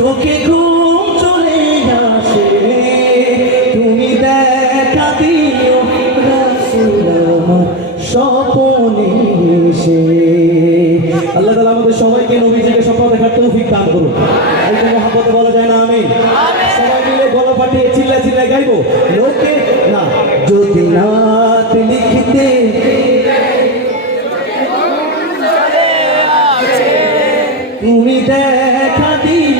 চোখে ঘুম চলে আসে। তুমি দেখা দিও আমার স্বপনে এসে। আল্লাহ তাআলা আমাদের সবাইকে নবীজিকে স্বপ্ন দেখার তৌফিক দান করুন যে মহাব্বতে বলা যায় না আমি সবাই মিলে গলা পাঠিয়ে চিল্লা চিল্লা গাইবো। লোকে না যদি নাত লিখতে তুমি দেখা দিও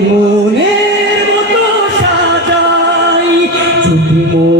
মনের মতো সাজাই যদি মনের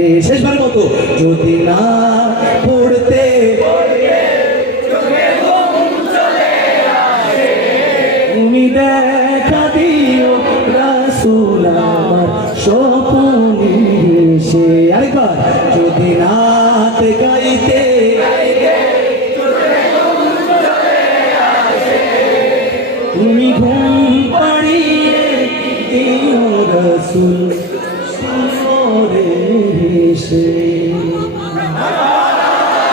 যদি না পড়তে তুমি দেখা দিও রাসূল আমার স্বপনে এসে। আরেকবার, যদি নাত গাইতে তুমি ঘুম পাড়িয়ে দিও রাসূল এসে।